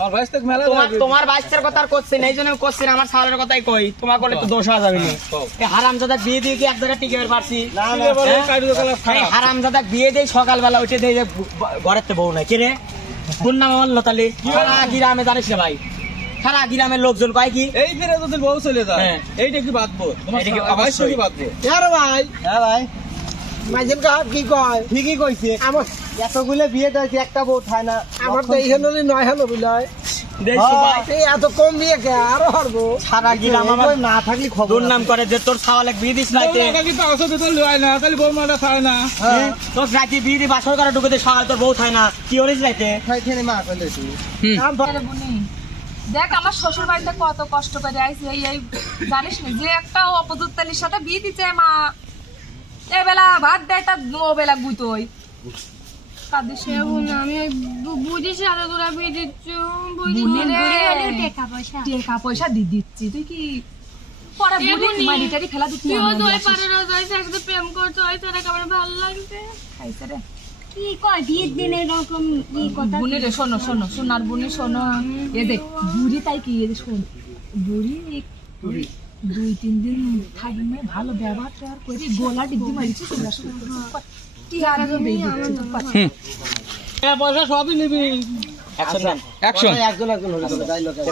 আমার বাইস্তেক মেলা তোমার বাইস্তের কথা আর করছি না, এই জন্য করছি না, আমার সালের কথাই কই, তোমার করলে তো দোষ হওয়া যাবে না। এই হারামজাদা বিয়ে দিয়ে কি এক জায়গায় টিকে পারছি? হারামজাদা বিয়ে দিয়ে সকালবেলা উঠে দিয়ে ঘরের তো বউ নাই কে রে, কোন নাম আমার লতালি? সারা গ্রামে জানিস না ভাই, সারা গ্রামের লোকজন কয় কি এই ফিরে যদি বউ চলে যায় এইটা কি বাঁধবো? তোমার অবশ্যই বাঁধবো। ভাই হ্যাঁ ভাই মাইজেন কাপ কি কয়? ঠিকই কইছে, আমার এতগুলো বিয়ে দিয়েছে একটা বউ থায় না। আমার তো এইখানে নয় হলো বুঝলাই দেখছো ভাই, এই এত কম বিয়ে কে আরো হারবো। সারা গ্রাম আমার না থাকলে খবর নাম করে যে তোর ছাওয়ালে বিয়ে দিস না, তোর রাতে বিয়ে দিয়ে বাসর করে ঢুকে সকাল তোর বউ থায় না, কি হলিস রাইতে? দেখ আমার শ্বশুর বাড়িতে কত কষ্ট করে আইছি, এই জানিস না যে একটা অপদুত্তালির সাথে বিয়ে দিচ্ছে মা, এ বেলা ভাত দেয় তার ও বেলা গুতোই কাঁদিস না। আমি বুঝি সারা তোরা বিয়ে দিচ্ছ, টাকা পয়সা দিয়ে দিচ্ছি, তুই কি পরে বুড়ি মারিটারি ফেলা দিচ্ছি? প্রেম করছো আমার ভালো লাগছে। খাইছে রে কি কয় বিয়ের দিন এরকম কি কথা? বুনি রে শোনো শোনো সোনার বুনি শোনো, এ দেখ বুড়ি তাই কি এ শোন, বুড়ি 2-3 দিন থাকবে ভালো ব্যবহার ট্যাবহার করে গোলা ডিগ্রি মারিছি কি আর পয়সা সবই নিবি। অ্যাকশন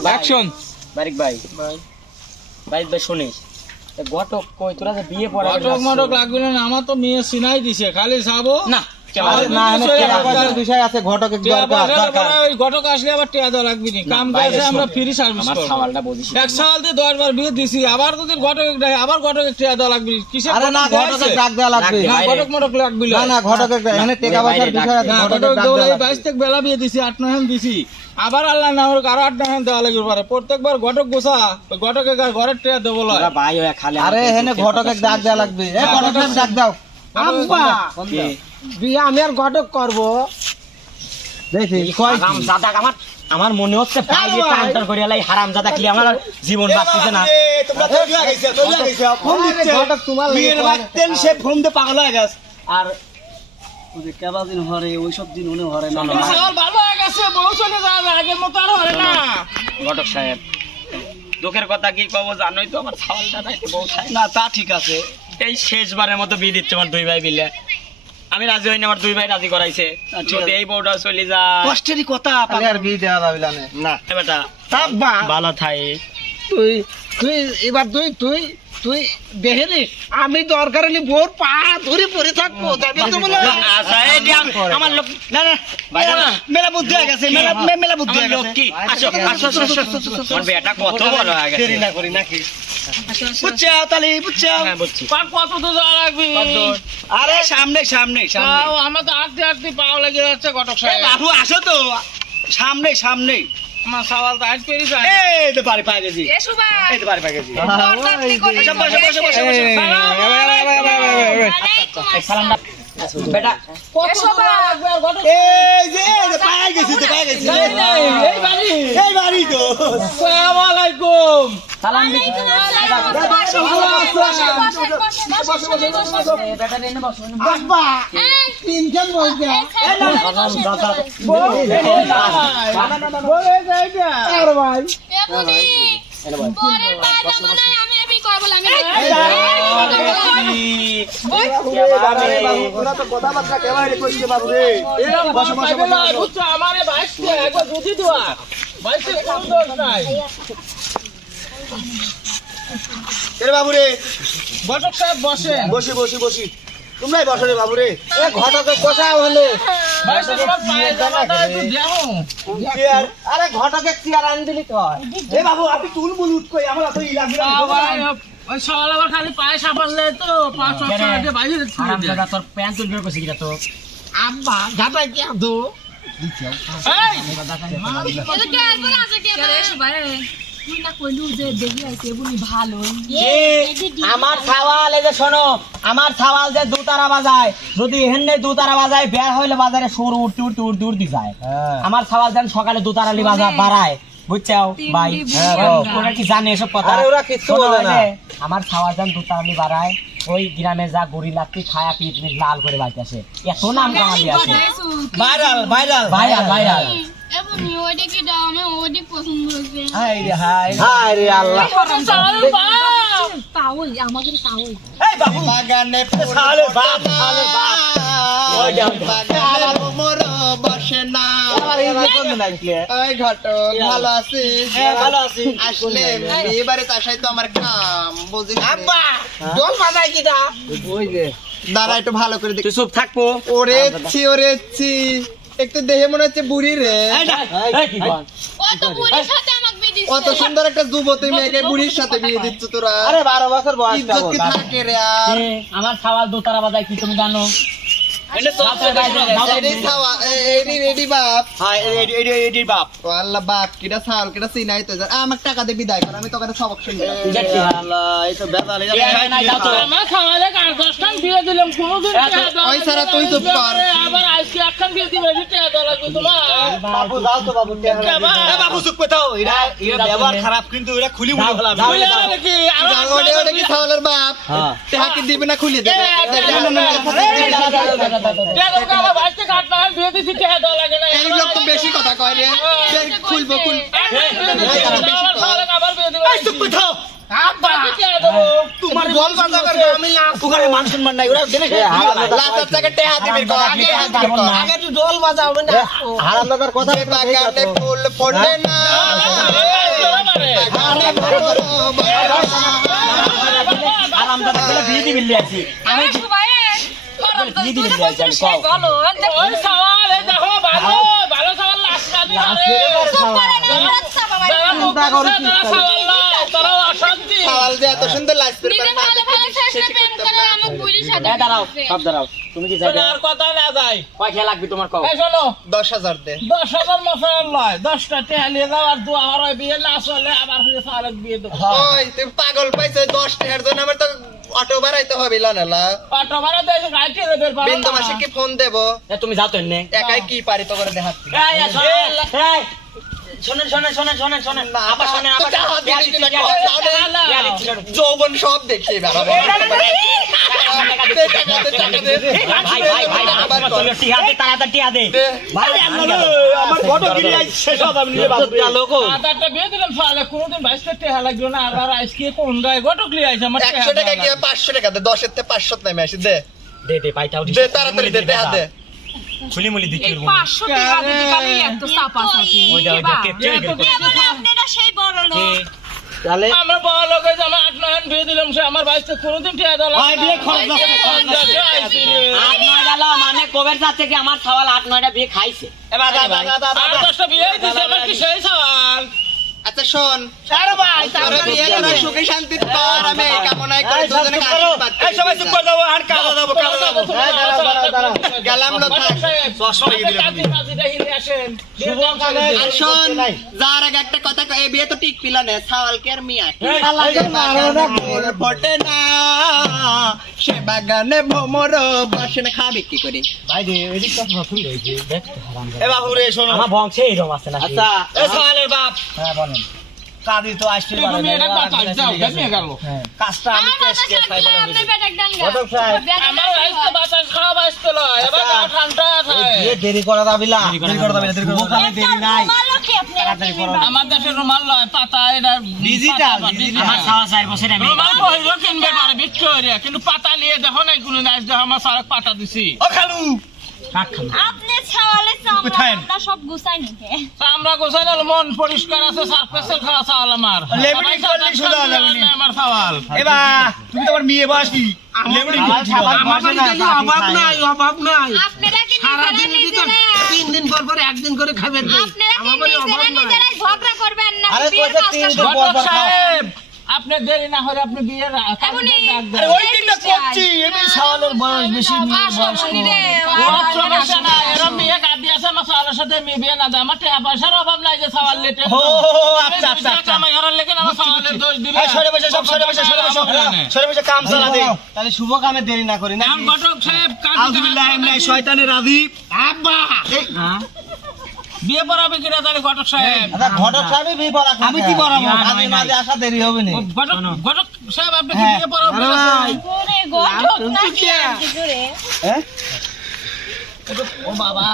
অ্যাকশন বারিক ভাই বারিক ভাই শুনিস, ঘটক কই তোরা যে বিয়ে পড়া ঘটক মটক লাগবে না, আমার তো মেয়ে সিনাই দিছে, খালি যাবো না ঘটক আসলে আবার টিয়া দেওয়া লাগবে না, কাম কাজে আমরা ফ্রি সার্ভিস করবো। এক সাল দিয়ে 10 বার বিয়ে দিছি, আবার যদি ঘটক আবার ঘটক টিয়া দেওয়া লাগবে, কিসের ঘটক মটক লাগবে বেলা বিয়ে দিছি 8-9 দিছি, আবার আল্লাহ না আরো 8-9 দেওয়া লাগবে পারে, প্রত্যেকবার ঘটক গোসা ঘটকে ঘরের টিয়া দেবো। আরে হেনে ঘটকে ডাক দেওয়া লাগবে, ডাক দাও আব্বা বিয়ে আমি আর ঘটক করবো। আমার মনে হচ্ছে হারামজাদা কি আমার জীবন বাঁচতেছে না। পাগল হয়ে গেছে আর কেবা দিন হরে ওইসব দিন উনি হরে না, ভালো হয়ে গেছে, বউ চলে যাওয়া আগের মতো আর হরে না। ঘটক সাহেব দুঃখের কথা কি কব জানোই তো, আমার ছাওয়ালটা রাইতে বউ চাই না, তা ঠিক আছে। এই শেষবারের মতো বিয়ে দিচ্ছে আমার 2 ভাই মিলে, আমি রাজি হইনি, আমার 2 ভাই রাজি করাইছে, যদি এই বউটা চলে যায় কষ্টেরই কথা, আর বিয়ে দেওয়া যাবে না। বেটা আব্বা ভালো থাই, তুই তুই এবার তুই তুই তুই দেখে নিস, আমি দরকার হলে বোর পা ধরে পড়ে থাকবো, আমার লোক না না মেলা বুদ্ধি হয়ে গেছে, মেলা বুদ্ধি হয়ে লোক গেছে। কি আসো আমার বেটা কত বড় হয়ে গেছে, দেরি না করি নাকি বুঝছো তাহলে বুঝছো? হ্যাঁ বুঝছি। কত তো যাওয়া লাগবে? আরে সামনে সামনে সামনে আমার তো আটতে আটতে পাও লেগে যাচ্ছে ঘটক এ সাহেব। বাবু আসো তো, সামনে সামনে আমার সওয়াল তো আজ পেরিয়ে যায়। এই তো পারে পাই গেছি, এসো ভাই এই তো পারে পাই গেছি। বরযাত্রী করে বসো বসো বসো বসো বসো। এই সালামটা বেটা এসো ভাই এই যে পাই গেছি তো পাই গেছি, এই বাড়ি তো। আসসালামু আলাইকুম। সালাম আব্বা তিনজন বলছে আর ভাই ওরা তো কথাবার্তা কেমন করছে বাবু রে। বসো বসো বসো। আমারে বাইশে একবার দুধি দেওয়া বাইশে কোন দোষ নাই। এর বাবু রে ঘটক সাহেব বসে বসি বসি বসি, তোমরাই বসো রে বাবু রে। এ ঘটকের কথা হলো বাইশে তোমার পায়ে জামাটা একটু দেও। চেয়ার, আরে ঘটকের চেয়ার আন দিলি তো হয়। এ বাবু আপনি তুল মুল উঠ কই, আমরা তো ইলাম ওই সওয়াল আবার খালি পায়ে সাবানলে তো 500 টাকা বাইরে ছুঁয়ে দে। হারামজাদা তোর প্যান্ট তুলবে কইছে কিরা তো আব্বা গাটা কি আদো এই এসো ভাই তুই না কইলু যে দেখি আইছে বুনি ভালো আমার ছাওয়াল, এই যে শোনো, আমার ছাওয়াল যে দুতারা বাজায়, যদি হেন্নে দুতারা বাজায় বের হইলে বাজারে সুর উঠতে উঠতে উঠতে উঠতে যায়। আমার ছাওয়াল যেন সকালে দুতারালি বাজার বাড়ায়, বুঝছো ভাই? ওরা কি জানে এসব কথা? আরে ওরা কিচ্ছু শোনো, বলে না। এই যে আমার ছাওয়াল যেন দুতারালি বাড়ায়, ওই গ্রামে যা গড়ি লাত্তি খায়া পিটনি লাল করে বাইতে আসে, এত নাম কামালি আছে, ভাইরাল ভাইরাল ভাইরাল ভাইরাল। ওইটা কি দাও আমি হয়েছে হায় রে আল্লাহ পাওই আমাদের পাওই এই বাবু বাগানে সালে বাপ সালে বাপ ওই যাও বাগানে ভ্রমর বসে না। ওই ঘটক ভালো আছিস? ভালো আছি আসলে এবারে তাসাই তো আমার কাম বুঝিস রে। আব্বা দোল বাজাই কিটা দাঁড়া একটু ভালো করে দেখ। তুই চুপ থাকবো ওরেছি একটু দেখে মনে হচ্ছে বুড়ি রে। এই কি বল ও তো বুড়ির সাথে আমাকে বিয়ে দিচ্ছে অত সুন্দর একটা যুবতী মেয়েকে বুড়ির সাথে বিয়ে দিচ্ছ তোরা। আরে 12 বছর বয়স ইজ্জত কি থাকে রে আর? আমার সওয়াল দোতারা বাজায় কি তুমি জানো এনে তো এডি ছাওয়া এডি বাপ। হ্যাঁ এডি বাপ ও আল্লাহ বাপ কিটা ছাল কিটা চিনাই তো যা আমার টাকা দে বিদায় কর আমি তোকে সবক শুনবো। আল্লাহ এই তো বেজাল নাই যাও তো আমার খাওয়ালে কার 10 বিয়ে দিলাম কোনদিন ওই সারা তুই চুপ কর। আবার আজকে একখান বিয়ে দিবে টাকা দেওয়া লাগবে তোমার বাবু যাও তো বাবু বাবু চুপ করে দাও এরা ব্যবহার খারাপ কিন্তু এরা খুলি মুলি ফেলাবে কি ওটা কি ছাওয়ালের বাপ? হ্যাঁ। টাকা কি দিবে না খুলে দেবে? এই লোক তো বেশি কথা কয় রে। খুলবো খুল। তোমার বল বাজা করবে আমি না ওখানে মান সম্মান নাই ওরা দেবে লাতার থেকে টেহা দিবি কর আগে হাত দিবি কর। আগে তুই ডোল বাজাও না হারালাদার কথা যে বাগানে ফুল ফোটে না বাগানে ভ্রমর বসে না। আরামদাদা বলে বিয়ে দিবি লিয়াছি আমি ছাওয়াল যে এত সুন্দর লাগছে নিজে ভালো ভালো শেষে প্রেম করে আমাকে বুড়ির সাথে দাঁড়াও বিয়ে দিচ্ছে। সব দাঁড়াও তুমি কি যাবে কথা না যায় কয় খেলা লাগবে তোমার কও শোনো 10,000 দে। 10,000 মশাল লয় 10টা টেহালিয়ে দাও আর দু আমার বিয়ে না চলে আবার সালেক বিয়ে দেবো ওই তুই পাগল পাইছে 10 টাকার জন্য আমার তো অটো ভাড়াইতে হবে লানালা। পাটা ভাড়া দেয় গাড়ি দেবে বিন্দু মাসে কি ফোন দেবো? তুমি যাও তো এনে একাই কি পারি তো করে দেখাচ্ছি। শোনেন শোনেন শোনেন শোনেন শোনেন আবার শোনেন তো আবার টাকা দিয়ে দিচ্ছি না, যৌবন সব দেখি বেড়াবো। ভাই ভাই ভাই আমার চলে টিয়া দে তাড়াতাড়ি টিয়া দে ভাই আমার ফটো গিরি আই শেষ হবে আমি নিয়ে বাবু লোক আদারটা বিয়ে দিলাম সালে কোনদিন 22 টাকা লাগলো না আবার আজকে কোন গায়ে গটকলি আইছে আমার 100 টাকা কি 500 টাকা দে, 10 এর থেকে 500 নেমে আসি দে দে দে পাইটাও দে তাড়াতাড়ি দে টাকা দে। খুলি মুলি দিতে এই 500 টাকা দিতে পারি এত চাপা চাপি ওইটা ওইটা কেটে আপনারা সেই বড় লোক তাহলে আমরা বড় লোক হয়েছে আমার 8-9 বিয়ে দিলাম সে আমার 22 কোনদিন টাকা দেওয়া ভাই বিয়ে খরচ মানে কবের সাথে থেকে আমার সওয়াল 8-9টা বিয়ে খাইছে এবার আর 10টা বিয়ে দিছে আমার কি সেই সওয়াল আচ্ছা শোন তোরা বিয়ে করে সুখে শান্তিতে কর, আমি এই কামনাই করি দুজনে আশীর্বাদ করি। এই সবাই চুপ করে দাও আর কাজে যাবো গেলাম না থাক। আর শোন যার আগে একটা কথা কই, এই বিয়ে তো ঠিক পিলা না ছাওয়ালকে আর মিয়া ফুল ফোটে না সে বাগানে ভ্রমর বসে না। খাবে কি করে ভাই রে এদিক তো পছন্দ হইছে দেখ এ বাবু রে শোনো আমার বংশে এরকম আছে না আচ্ছা এ সওয়ালের বাপ হ্যাঁ বলেন কাদি তো আসছে তুমি এটা কথা যাও নিয়ে গেল কাজটা আমি টেস্ট করে খাই বলেন আপনার বেটাক ডান ঘটক সাহেব আমার রাইতে বাতাস খাওয়া বাসতে লয় এবার ঠান্ডা থাকে বিয়ে দেরি করা যাবে না দেরি করা যাবে না দেরি করা দেরি নাই আমার দেশের রুমাল লয় পাতা এটা ডিজিটাল আমার সাওয়া 4 বছর আমি রুমাল কইলো কিনবে পারে বিক্রি করে কিন্তু পাতা নিয়ে দেখো না কোন নাইস দেখো আমার সারা পাতা দিছি ও খালু কাক খালু আপনি ছাওয়ালে আমরা সব গুছাই নিতে আমরা গোছাইলে মন পরিষ্কার আছে সার্ফেসেল খাওয়া চাওয়াল আমার লেমনি করলি শুধু লেমনি আমার চাওয়াল এবা তুমি তো আমার মেয়ে বয়স কি লেমনি করছি আমার বাড়িতে অভাব নাই অভাব নাই। আপনারা কি সারাদিন নিজেরা যদি 3 দিন পর পর একদিন করে খাবেন আপনারা কি আমার বাড়ি অভাব নিজেরা নাই। নিজেরাই ঝগড়া করবেন না আরে বিয়ের কইছে কাজটা 3 দিন পর পর সাহেব আপনি দেরি না হলে আপনি বিয়ের এমনি আরে ওই দিনটা করছি এমনি সাওয়ালের বয়স বেশি মেয়ে বয়স আসুন রে সমস্যা না এরকম বিয়ে কাঁদি আছে আমার চাওয়ালের সাথে মেয়ে বিয়ে না দেয় আমার টাকা পয়সার অভাব নাই যে চাওয়াল লেটে ও আচ্ছা আচ্ছা আচ্ছা আমি ঘরের লেগে আমার চাওয়ালের দোষ দিবে এই সরে বসে সব সরে বসে সরে বসে কাম চালা দে তাহলে শুভ কামে দেরি না করি না এখন ঘটক সাহেব আউযুবিল্লাহি মিনাশ শাইতানির রাজিম আব্বা বিয়ে পড়াবে কিনা তাহলে ঘটক সাহেব আচ্ছা ঘটক সাহেবই বিয়ে পড়া আমি কি পড়াবো মাঝে মাঝে আসা দেরি হবে না ঘটক সাহেব আপনি কি বিয়ে পড়াবে ওরে গঠক না কি আর কিছু রে হ্যাঁ ও বাবা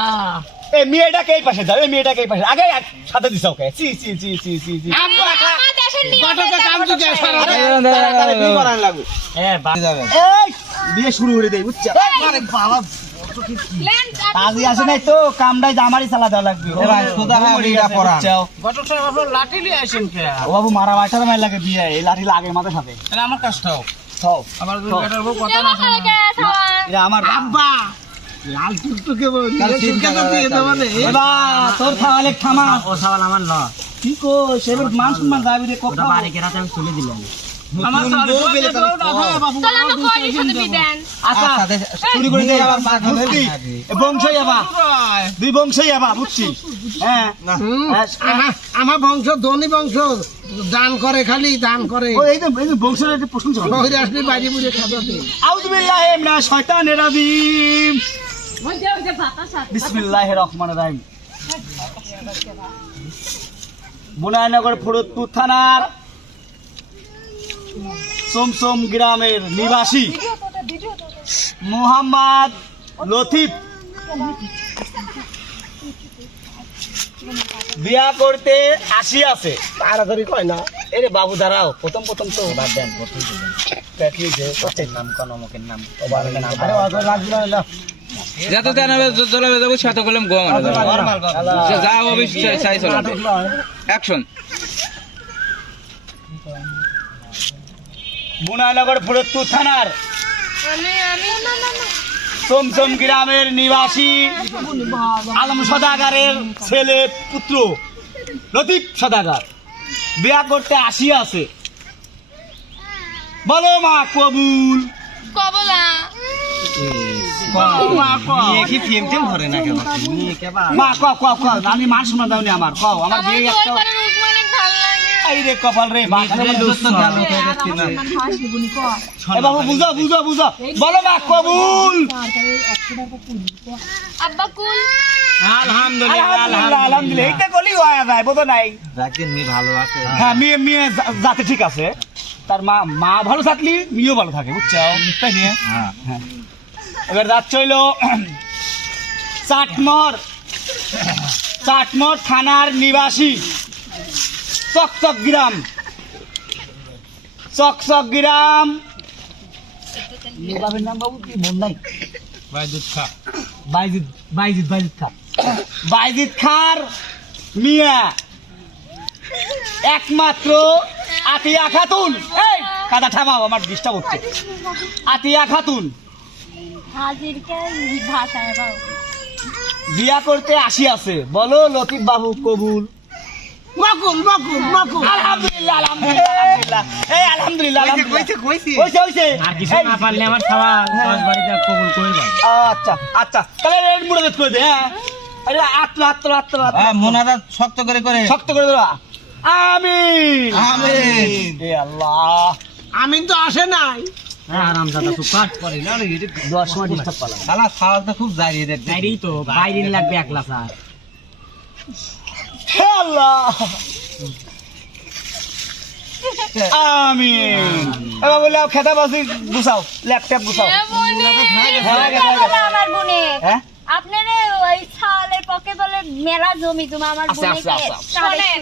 এই মেয়েটাকে এই পাশে দাও, এই মেয়েটাকে এই পাশে আগে সাথে দিছ ওকে সি সি সি সি সি সি আমার দেশের নিয়ম ঘটকের কাম তো কে সারা তাড়াতাড়ি বিয়ে করান লাগবে এই বিয়ে শুরু করে দেই বুঝছ আরে বাবা কাজী আসে নাই তো কামটাই আমারই চালা দেওয়া লাগবে এ ভাই, সোজা হয়ে বিয়েটা পড়ান। বুঝছো? ঘটক সাহেব আপনার লাঠি নিয়ে আসেন কে ও বাবু মারা বাটার মার লাগে বিয়ে এই লাঠি লাগে মাথার সাথে তাহলে আমার কাজটাও খাও আমার দুই বেটার বউ কথা না শোনে এটা আমার আব্বা লাল টুকটুকে বউ চিন্তা দিয়ে দেব না এবা তোর খাওয়ালে খামা ও সাওয়াল আমার ন কি কো সেবার মান সম্মান দাবি রে কথা বাড়ি কেরাতে আমি চলে দিলাম আমার বউ বেলে তো বাবু চল আমরা কইনি সাথে বিদেন আচ্ছা চুরি করে দেই আবার বুঝলি বংশই আবা দুই বংশই আবা বুঝছি হ্যাঁ আমার বংশ ধনী বংশ দান করে খালি দান করে ও এই যে বংশের একটা প্রশংসা বহিরে আসলে বাইরে বুঝে খাবে আউযু বিল্লাহি মিনাশ শাইতানির রাজিম বিসমিল্লাহির রহমানির রহিম বুনায়নগর ফরিদপুর থানার সোমসোম গ্রামের নিবাসী মোহাম্মদ লতিফ বিয়া করতে আসিয়াছে তাড়াতাড়ি কয় না এরে বাবু দাঁড়াও প্রথম তো বাদ দেন নাম কোন অমুকের নাম যত জানাবে জলাবে যাবো সাথে করলাম গো আমার যা হবে চাই চলো অ্যাকশন বুনায়নগর ফরিদপুর থানার সোমসোম গ্রামের নিবাসী আলম সদাগারের ছেলে পুত্র লতিফ সদাগার বিয়া করতে আসিয়াছে বলো মা কবুল কবলা মা কও আমি মান শোনা দাওনি আমার কও আমার বিয়ে একটা অনেক ভালো লাগে এই রে কপাল রে এ বাবু বুঝো বলো মা কবুল আব্বা কুল আলহামদুলিল্লাহ এইটা কলি হয়ে যায় বোঝো নাই হ্যাঁ মেয়ে যাতে ঠিক আছে তার মা ভালো থাকলি মেয়েও ভালো থাকে বুঝছো তাই নিয়ে হ্যাঁ এবার যাচ্ছে হইলো চাটমোহর থানার নিবাসী চকচক গ্রাম নিবাবের নাম বাবু কি মন নাই বাইজিদ খার মিয়া একমাত্র আতিয়া খাতুন এই কাদা থামাও আমার ডিস্টার্ব হচ্ছে আতিয়া খাতুন হাজিরকে ভাষায় বাউ বিয়া করতে আসিয়াছে বলো লতিফ বাবু কবুল আলহামদুলিল্লাহ হইছে আর কিছু না পারলে আমার খাওয়া 10 বাড়িতে কবুল করে দাও আচ্ছা তাহলে রেড মুড়ে দেখতে কই দে হ্যাঁ আরে আত্র মোনাদা শক্ত করে শক্ত করে দেবা আমিন এ আল্লাহ আমিন তো আসে নাই আরামদাদা তো কাট করে না রে 10 মিনিট ডিস্টার্ব পালা শালা খাওয়া তো খুব জারিয়ে দেখ বাইরেই তো বাইরে লাগবে 1 লাখ আর হে আল্লাহ আমিন এবার বলে খেতা বাসি গুছাও ল্যাপটপ গুছাও আমার বোনে হ্যাঁ আপনারে ওই ছালের পক্ষে বলে মেলা জমি তুমি আমার আচ্ছা, বোনকে আচ্ছা। শোনেন,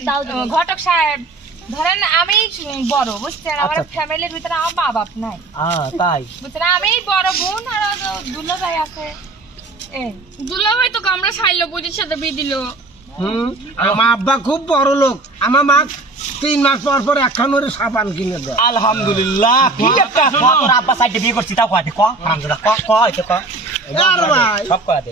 ঘটক সাহেব ধরেন আমি বড় বুঝছেন আমার আচ্ছা। ফ্যামিলির ভিতরে আমার মা বাপ নাই তাই বুঝছেন আমি বড় বোন আর দুলো ভাই আছে দুলাভাই তো কামড়া ছাইলো বুঝির সাথে বিয়ে দিল আমার আব্বা খুব বড় লোক আমার মা 3 মাস পর একখান ওরে সাবান কিনে দেয় আলহামদুলিল্লাহ কি একটা তোর আব্বা সাইডে বিয়ে করছি তাও কয় হারামজাদা হইছে আর ভাই সব কয় দে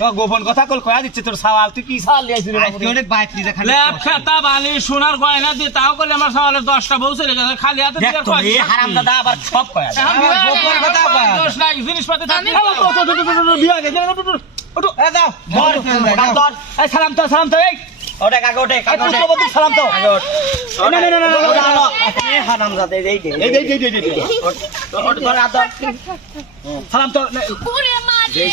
তো গোপন কথা কল কয়া দিচ্ছে তোর সওয়াল তুই কি সওয়াল লিয়াছিস রে বাবু অনেক বাইক নিয়ে খালি খেতা বালি সোনার গয়না দিয়ে তাও করলে আমার সওয়ালের 10টা বউ চলে গেছে খালি হাতে দেখ তো রে হারামজাদা আবার সব কয়া দে গোপন কথা দোষ নাই জিনিসপাতি থাকলে বিয়া গে ওটো এ দাও ধর এই সালাম তো এই ওটা কাকে ওঠে পুত্রবধূ সালাম তো না এ হারামজাদা এই দে ওট ধর আদর সালাম তো পুরে মাঝে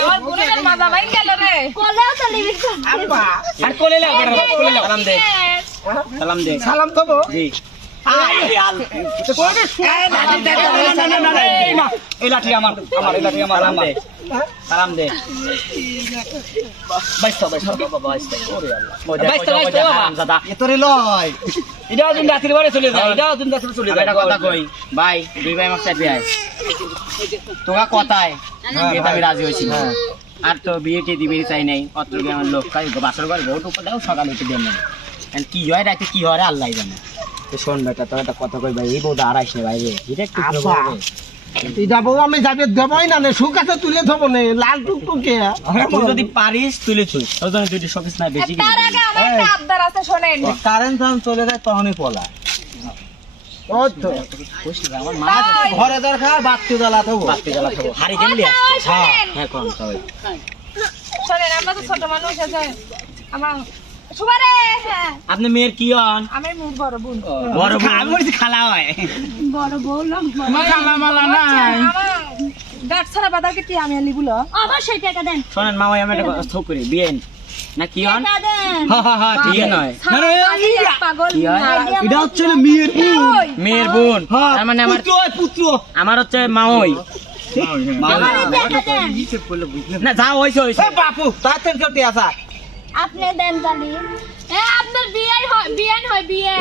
আমার বোনের মাজা ভাই গেল রে কোলেও তো লিবি আর কোলে লাও সালাম দে সালাম তো জি এই লাঠি আমার এই লাঠি আমার সালাম দে বাইস্তা এতরে লয় এটাও দিন রাত্রি বারে চলে যায় এটাও দিন রাত্রি চলে যায় কথা কই ভাই দুই ভাই আমার চাপে আয় তোরা কথায় এটা আমি রাজি হয়েছি আর তো বিয়েটি দিবি চাই নাই অত আমার লোক বাসর ঘরে বহুত উপর দাও সকালে উঠে দেন কি হয় রাতে কি হয় আল্লাহ জানে তো শোন বেটা তোর একটা কথা কই ভাই এই বউটা আড়াইশ নে ভাই রে এটা একটু এটা বউ আমি যাবে দেবই না শুকাতে তুলে ধরবো না লাল টুকটুকে তুই যদি পারিস তুলে তুই তোর জন্য দুইটি শোকেস না বেশি তার আগে আমার একটা আবদার আছে শোনেন কারেন্ট যখন চলে যায় তখনই পলা ও তো আমার মা ঘরে দরকার বাতি জ্বালা দেবো বাতি জ্বালা খাবো হারি গেলি শোনেন হ্যাঁ কোন সবাই শোনেন আমরা তো ছোট মানুষ আছে আমার সুবারে আপনি মেয়ের কি হন আমার মুখ বড় বোন বড় আমি বলছি খালা হয় বড় বউ না মালা নাই আমার গাছ ছাড়া বাদাকে কি আমি আলি বলো অবশ্যই টাকা দেন শোনেন মামা আমি একটা কথা করি বিয়েন না কি হন টাকা দেন ঠিক নয় পাগল কি হয়? এটা হচ্ছে মেয়ের মেয়ের বোন তার মানে আমার পুত্র আমার হচ্ছে মাওই আমারে টাকা দেন না যা হইছে হইছে বাপু তার থেকে কেটে আসা আপনি দেন তালি আপনার বিয়ে হয় বিয়ে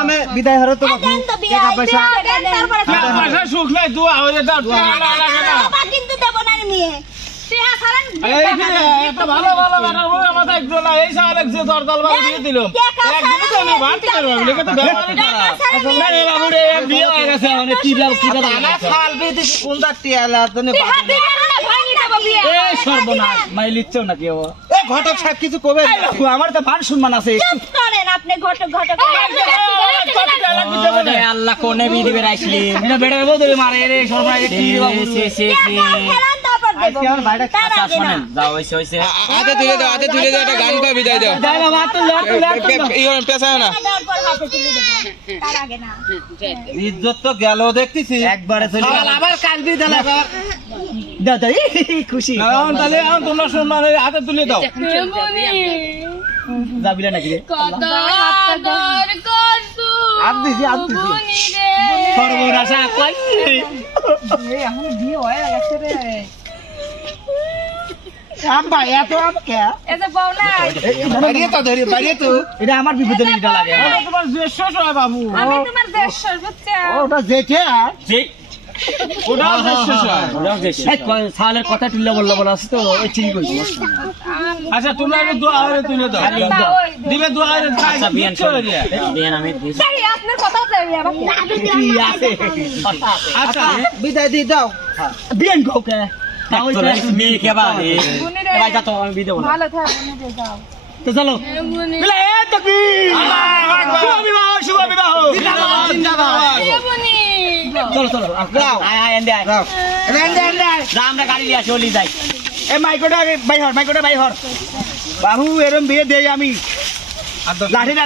আমি বিদায় হরে তো দেন তো বিয়ে দেন তারপরে পয়সা সুখ নাই দোয়া হয়ে দাও বাবা কিন্তু দেব না মেয়ে টিহা ছাড়েন এই যে একটা ভালো ভালো বানার বলে মাথা একটু না এই সালেক যে দরদল বাড়ি দিয়ে দিলাম একদিনই তো আমি বাড়তে পারবো লিখে তো ব্যবহারই খারাপ না রে বাবু রে বিয়ে হয়ে গেছে মানে কি না খাল বেঁধে কোন দাঁড়টি আলা তুমি টিহা দিবেন না ভাঙি দেব বিয়ে এই সর্বনাশ মাই লিখছেও না কি ও এই ঘটক সাহেব কিছু কবে আমার তো মান সম্মান আছে চুপ করেন আপনি ঘটক ওরে আল্লাহ কোনে বিয়ে দিবে রাইছলি এটা বেড়ে বদলে মারে রে সর্বনাশ কি বাবু খেলান তারপর দেব তার আচ্ছা আগে না শুনেন যা হইছে হইছে হাতে তুলে দাও একটা গান গা বিদায় দাও দাই বাবা তো পেছায় না দেওয়ার পর হাতে তুলে দেব তার আগে না ইজ্জত তো গেল দেখতেছি একবারে চলে গেল আবার কালবি দিলা দাদা খুশি এখন তাহলে এখন তোমরা সম্মান হাতে তুলে দাও যাবিলা নাকি রে আর দিছি আর দিছি সর্বনাশা কই এখন বিয়ে হয়ে গেছে রে আব্বা এত আমকে এই যে বউ নাই বাড়িয়ে তো ধরি বাড়িয়ে তো এটা আমার বিপদে এটা লাগে ওটা তোমার যে শেষ হয় বাবু আমি তোমার দেশ সর্বোচ্চ ওটা জেঠে যে ওটাও যে শেষ হয় সালের কথা তুললে বললো আছে তো ওই ঠিক কইছি আচ্ছা তোমরা একটু দোয়া হয়ে তুলে দাও দিবে দোয়া হয়ে খাই আচ্ছা বিয়ান বিয়ান আমি আপনার কথা চাই আমার কি আছে আচ্ছা বিদায় দিয়ে দাও বিয়ান কোকে তাহলে মেয়ে কে বাড়ি ভাই যা তো আমি বিদেব না ভালো থাকো নিজে যাও তো চলো বিলা এ তাকবীর শুভ বিবাহ চলো চলো আয় আয় এন্ডে আয় আমরা গাড়ি নিয়ে চলি যাই এ মাইকোটা বাইহর বাবু এরম বিয়ে দেই আমি লাঠিটা